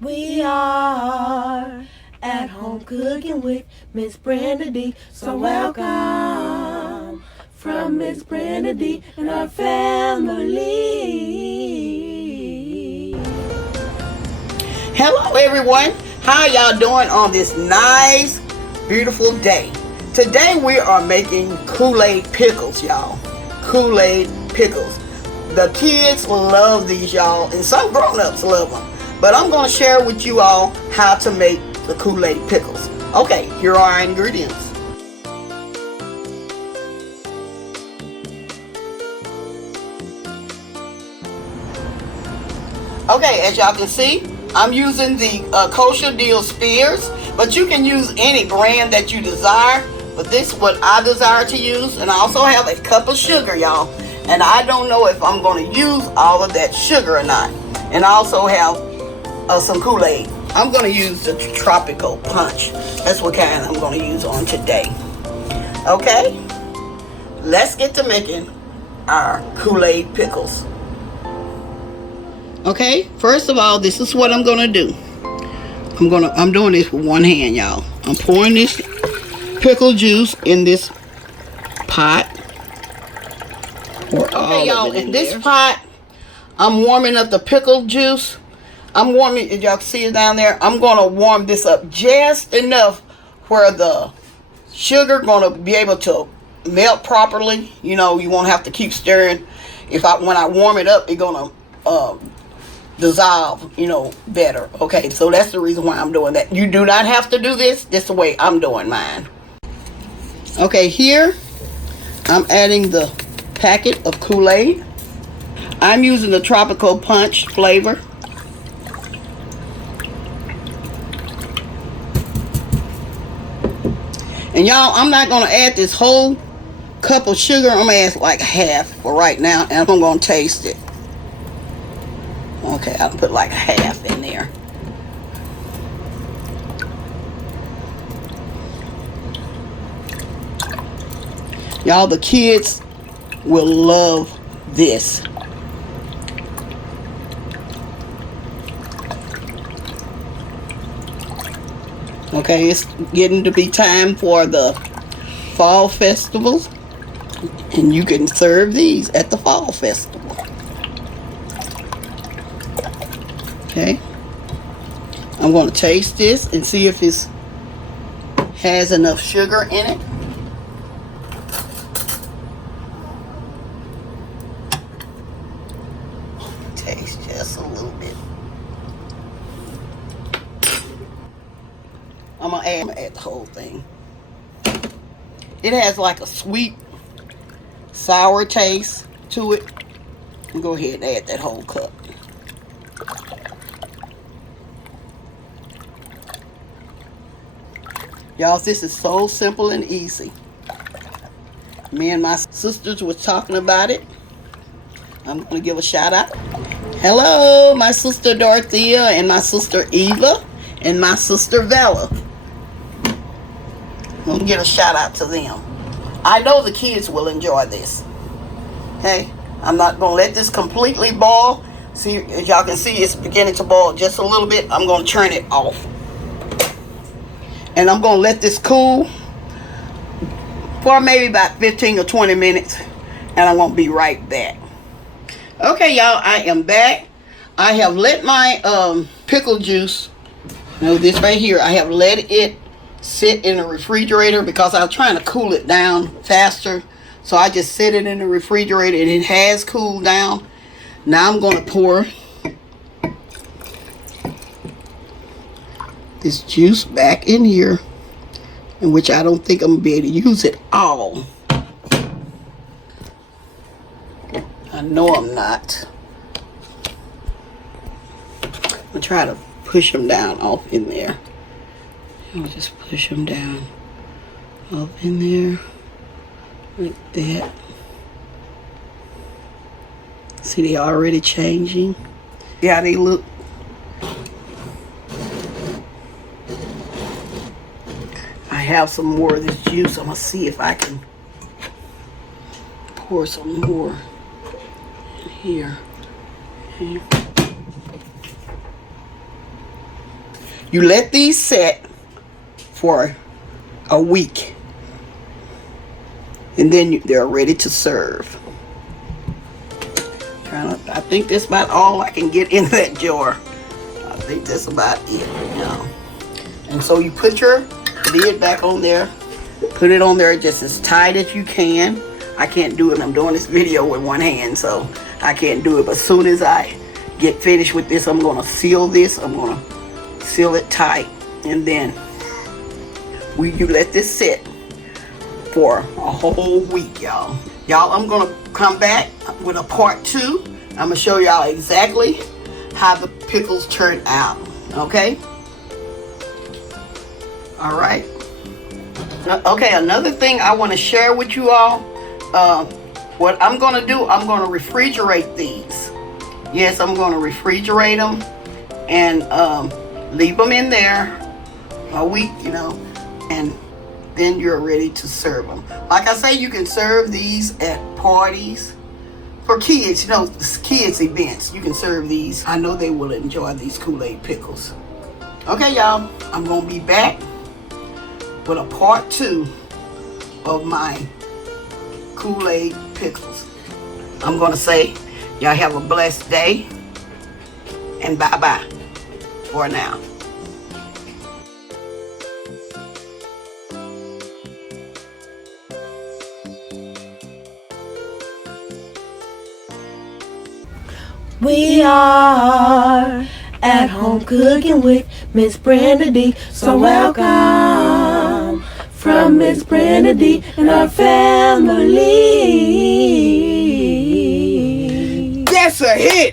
We are at home cooking with Miss Brenda D. So welcome from Miss Brenda D and our family. Hello everyone, how y'all doing on this nice, beautiful day? Today we are making Kool Aid pickles, y'all. Kool Aid pickles. The kids love these, y'all, and some grown-ups love them. But I'm going to share with you all how to make the Kool Aid pickles. Okay, here are our ingredients. Okay, as y'all can see, I'm using the Pickle Spears, but you can use any brand that you desire. But this is what I desire to use, and I also have a cup of sugar, y'all. And I don't know if I'm going to use all of that sugar or not. And I also have some Kool Aid. I'm going to use the Tropical Punch. That's what kind I'm going to use on today. Okay, let's get to making our Kool Aid pickles. Okay, first of all, this is what I'm going to do. I'm doing this with one hand, y'all. I'm pouring this pickle juice in this pot. Okay, y'all, in this pot, I'm warming up the pickle juice. I'm warming, as y'all can see it down there, I'm going to warm this up just enough where the sugar going to be able to melt properly. You know, you won't have to keep stirring. When I warm it up, it's going to dissolve, you know, better. Okay, so that's the reason why I'm doing that. You do not have to do this. This is the way I'm doing mine. Okay, here, I'm adding the packet of Kool Aid. I'm using the Tropical Punch flavor. And y'all, I'm not going to add this whole cup of sugar. I'm going to add like half for right now, and I'm going to taste it. Okay, I'll put like half in there. Y'all, the kids will love this. Okay, it's getting to be time for the fall festivals, and you can serve these at the fall festival. Okay, I'm going to taste this and see if it has enough sugar in it. Taste just a little bit. I'm gonna add the whole thing. It has like a sweet, sour taste to it. And go ahead and add that whole cup. Y'all, this is so simple and easy. Me and my sisters were talking about it. I'm gonna give a shout out. Hello, my sister Dorothea and my sister Eva and my sister Vella. I'm gonna give a shout out to them. I know the kids will enjoy this. Okay, I'm not gonna let this completely boil. See, as y'all can see, it's beginning to boil just a little bit. I'm gonna turn it off. And I'm gonna let this cool for maybe about 15 or 20 minutes. And I'm gonna be right back. Okay, y'all, I am back. I have let my pickle juice, this right here, I have let it sit in the refrigerator because I was trying to cool it down faster. So I just set it in the refrigerator and it has cooled down. Now I'm going to pour this juice back in here, in which I don't think I'm going to be able to use it all. I know I'm not. I'm going to try to push them down off in there. I'll just push them down up in there like that. See, they already changing. See how they look? I have some more of this juice. I'm going to see if I can pour some more in here. Okay. You let these set for a week. And then they're ready to serve. I think that's about all I can get in that jar. I think that's about it. And so you put your lid back on there. Put it on there just as tight as you can. I can't do it. I'm doing this video with one hand, so I can't do it. But as soon as I get finished with this, I'm going to seal this. I'm going to seal it tight. And then you let this sit for a whole week, y'all. Y'all, I'm going to come back with a part 2. I'm going to show y'all exactly how the pickles turn out. Okay? All right. Okay, another thing I want to share with you all. What I'm going to do, I'm going to refrigerate these. Yes, I'm going to refrigerate them and leave them in there a week, and then you're ready to serve them. Like I say, you can serve these at parties for kids, kids events. You can serve these. I know they will enjoy these Kool Aid pickles. Okay, y'all, I'm going to be back with a part 2 of my Kool Aid pickles. I'm going to say, y'all have a blessed day, and bye-bye for now. We are at home cooking with Miss Brenda D. So welcome from Miss Brenda D and our family. That's a hit!